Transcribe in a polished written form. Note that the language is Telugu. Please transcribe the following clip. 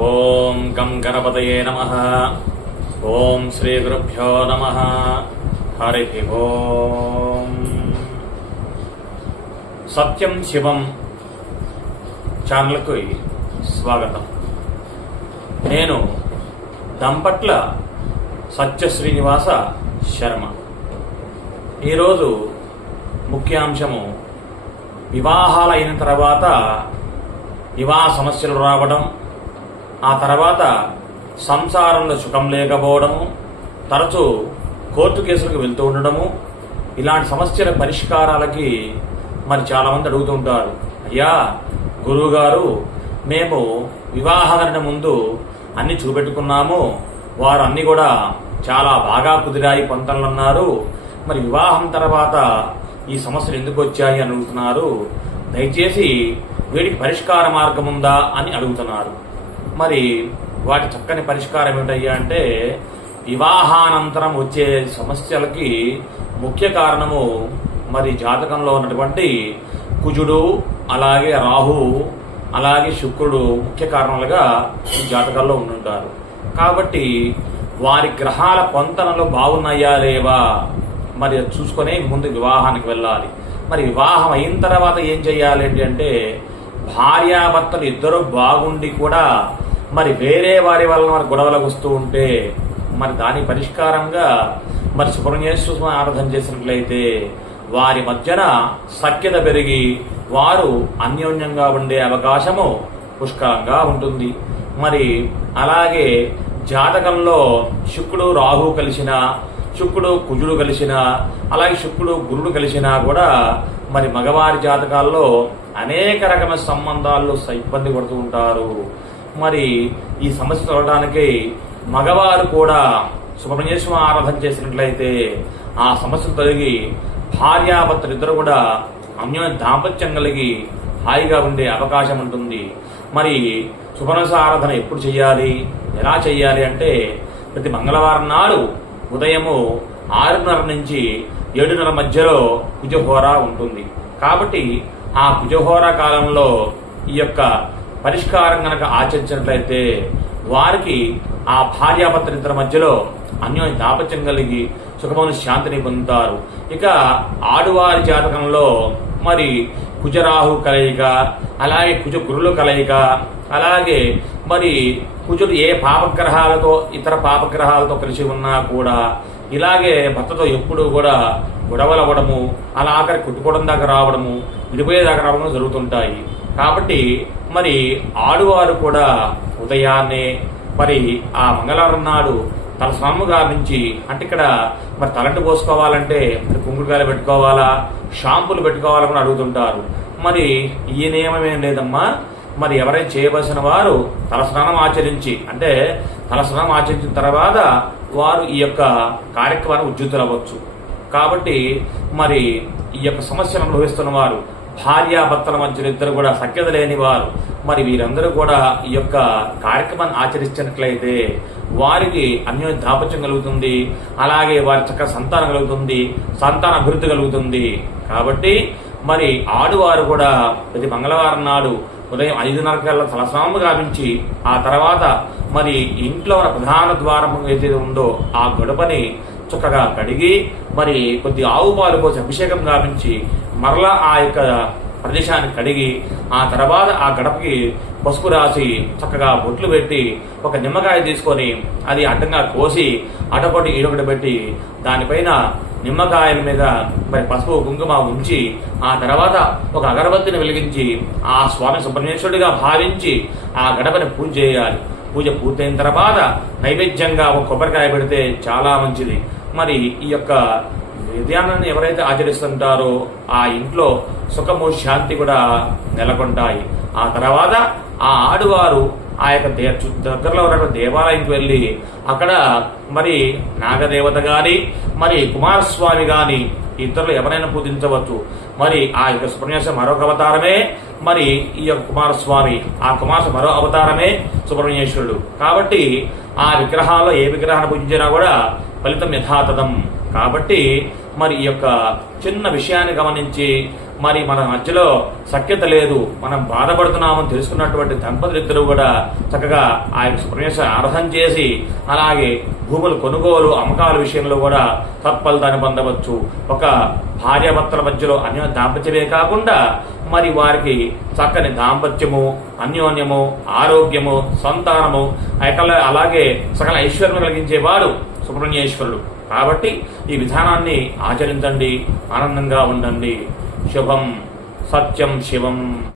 ఓం గం గణపతయే నమః. ఓం శ్రీ గురుభ్యో నమః. హరి ఓం. సత్యం శివం ఛానల్కు స్వాగతం. నేను దంపట్ల సత్య శ్రీనివాస శర్మ. ఈరోజు ముఖ్యాంశము వివాహాలు అయిన తర్వాత వివాహ సమస్యలు రావడం, ఆ తర్వాత సంసారంలో సుఖం లేకపోవడము, తరచూ కోర్టు కేసులకు వెళ్తూ ఉండడము, ఇలాంటి సమస్యల పరిష్కారాలకి మరి చాలామంది అడుగుతుంటారు. అయ్యా గురువుగారు, మేము వివాహం ముందు అన్ని చూపెట్టుకున్నాము, వారు అన్ని కూడా చాలా బాగా కుదిరాయి పొంతనలు అన్నారు, మరి వివాహం తర్వాత ఈ సమస్యలు ఎందుకు వచ్చాయి అని అడుగుతున్నారు. దయచేసి వీటికి పరిష్కార మార్గం ఉందా అని అడుగుతున్నారు. మరి వాటి చక్కని పరిష్కారం ఏమిటయ్యా అంటే, వివాహానంతరం వచ్చే సమస్యలకి ముఖ్య కారణము మరి జాతకంలో ఉన్నటువంటి కుజుడు, అలాగే రాహు, అలాగే శుక్రుడు ముఖ్య కారణాలుగా ఈ జాతకాల్లో ఉంటుంటారు. కాబట్టి వారి గ్రహాల పొంతనలు బాగున్నాయా లేవా మరి చూసుకొని ముందు వివాహానికి వెళ్ళాలి. మరి వివాహం అయిన తర్వాత ఏం చేయాలి అంటే, భార్యాభర్తలు ఇద్దరు బాగుండి కూడా మరి వేరే వారి వలన మరి గొడవలకు వస్తూ ఉంటే మరి దాని పరిష్కారంగా మరి సుబ్రహ్మణ్యేశ్వర స్వామి ఆరాధన చేసినట్లయితే వారి మధ్యన సఖ్యత పెరిగి వారు అన్యోన్యంగా ఉండే అవకాశము పుష్కలంగా ఉంటుంది. మరి అలాగే జాతకంలో శుక్రుడు రాహు కలిసిన, శుక్రుడు కుజుడు కలిసిన, అలాగే శుక్రుడు గురుడు కలిసినా కూడా మరి మగవారి జాతకాల్లో అనేక రకమైన సంబంధాల్లో ఇబ్బంది పడుతూ ఉంటారు. మరి ఈ సమస్య తొలగడానికి మగవారు కూడా సుబ్రహ్మణ్యేశ్వర ఆరాధన చేసినట్లయితే ఆ సమస్యలు తొలగి భార్యాభర్తలు ఇద్దరు కూడా అన్యోన్య దాంపత్యం కలిగి హాయిగా ఉండే అవకాశం ఉంటుంది. మరి సుబ్రహ్మణ్యేశ్వర ఆరాధన ఎప్పుడు చేయాలి, ఎలా చేయాలి అంటే, ప్రతి మంగళవారం నాడు ఉదయము 6:30 నుంచి 7:30 మధ్యలో కుజహోర ఉంటుంది. కాబట్టి ఆ కుజహోర కాలంలో ఈ యొక్క పరిష్కారం కనుక ఆచరించినట్లయితే వారికి ఆ భార్యాభర్తల ఇద్దరి మధ్యలో అన్యోన్య దాపత్యం కలిగి సుఖమైన శాంతిని పొందుతారు. ఇక ఆడువారి జాతకంలో మరి కుజరాహు కలయిక, అలాగే కుజ గురుల కలయిక, అలాగే మరి కుజుడు ఏ పాపగ్రహాలతో ఇతర పాపగ్రహాలతో కలిసి ఉన్నా కూడా ఇలాగే భర్తతో ఎప్పుడూ కూడా గొడవలు అవ్వడము, అలా ఆఖరి కుట్టుకోవడం దాకా రావడము, విడిపోయేదాకా రావడం జరుగుతుంటాయి. కాబట్టి మరి ఆడువారు కూడా ఉదయాన్నే మరి ఆ మంగళవారం నాడు తలస్నానము గావించి, అంటే ఇక్కడ మరి తలంటు పోసుకోవాలంటే కుంకుడుకాయలు పెట్టుకోవాలా, షాంపూలు పెట్టుకోవాలా కూడా అడుగుతుంటారు. మరి ఈ నియమం ఏం లేదమ్మా. మరి ఎవరైనా చేయవలసిన వారు తలస్నానం ఆచరించి, అంటే తలస్నానం ఆచరించిన తర్వాత వారు ఈ యొక్క కార్యక్రమాన్ని ఉజ్జుతులు అవ్వచ్చు. కాబట్టి మరి ఈ యొక్క సమస్యను అనుభవిస్తున్న వారు, భార్యాభర్తల మధ్య ఇద్దరు కూడా సఖ్యత లేని వారు, మరి వీరందరూ కూడా ఈ యొక్క కార్యక్రమాన్ని ఆచరించినట్లయితే వారికి అన్యోన్య దాపత్యం కలుగుతుంది, అలాగే వారి చక్కగా సంతానం కలుగుతుంది, సంతాన అభివృద్ధి కలుగుతుంది. కాబట్టి మరి ఆడువారు కూడా ప్రతి మంగళవారం నాడు ఉదయం 5:30 కల్లా తలస్నానం గావించి, ఆ తర్వాత మరి ఇంట్లో ఉన్న ప్రధాన ద్వారం ఏదైతే ఉందో ఆ గడపని చక్కగా కడిగి మరి కొద్ది ఆవు పాలు పోసి అభిషేకం గావించి మరలా ఆ యొక్క ప్రదేశాన్ని కడిగి ఆ తర్వాత ఆ గడపకి పసుపు రాసి చక్కగా బొట్లు పెట్టి ఒక నిమ్మకాయ తీసుకొని అది అడ్డంగా కోసి అటొకటి ఇడొకటి పెట్టి దానిపైన నిమ్మకాయల మీద మరి పసుపు కుంకుమ ఉంచి ఆ తర్వాత ఒక అగరబత్తిని వెలిగించి ఆ స్వామి సుబ్రహ్మణ్యేశ్వరుడిగా భావించి ఆ గడపని పూజ చేయాలి. పూజ పూర్తయిన తర్వాత నైవేద్యంగా ఒక కొబ్బరికాయ పెడితే చాలా మంచిది. మరి ఈ యొక్క విధానాన్ని ఎవరైతే ఆచరిస్తుంటారో ఆ ఇంట్లో సుఖము శాంతి కూడా నెలకొంటాయి. ఆ తర్వాత ఆ ఆడువారు ఆ యొక్క దగ్గరలో ఉన్న దేవాలయంకి వెళ్ళి అక్కడ మరి నాగదేవత గాని మరి కుమారస్వామి గాని ఇద్దరు ఎవరైనా పూజించవచ్చు. మరి ఆ యొక్క సుబ్రహ్మణ్యేశ్వర మరొక అవతారమే మరి ఈ యొక్క కుమారస్వామి, ఆ కుమారస్వామి మరో అవతారమే సుబ్రహ్మణ్యేశ్వరుడు. కాబట్టి ఆ విగ్రహాల్లో ఏ విగ్రహాన్ని పూజించినా కూడా ఫలితం యథాతథం. కాబట్టి మరి ఈ యొక్క చిన్న విషయాన్ని గమనించి మరి మన మధ్యలో సఖ్యత లేదు, మనం బాధపడుతున్నామని తెలుసుకున్నటువంటి దంపతులిద్దరూ కూడా చక్కగా ఆ యొక్క సుబ్రహ్మణ్యేశ్వర ఆరాధన చేసి అలాగే భూములు కొనుగోలు అమ్మకాల విషయంలో కూడా తత్ఫలితాన్ని పొందవచ్చు. ఒక భార్యాభర్తల మధ్యలో దాంపత్యమే కాకుండా మరి వారికి చక్కని దాంపత్యము, అన్యోన్యము, ఆరోగ్యము, సంతానము, అలాగే సకల ఐశ్వర్యం కలిగించేవాడు సుబ్రహ్మణ్యేశ్వరుడు. కాబట్టి ఈ విధానాన్ని ఆచరించండి, ఆనందంగా ఉండండి. శుభం, సత్యం, శివం.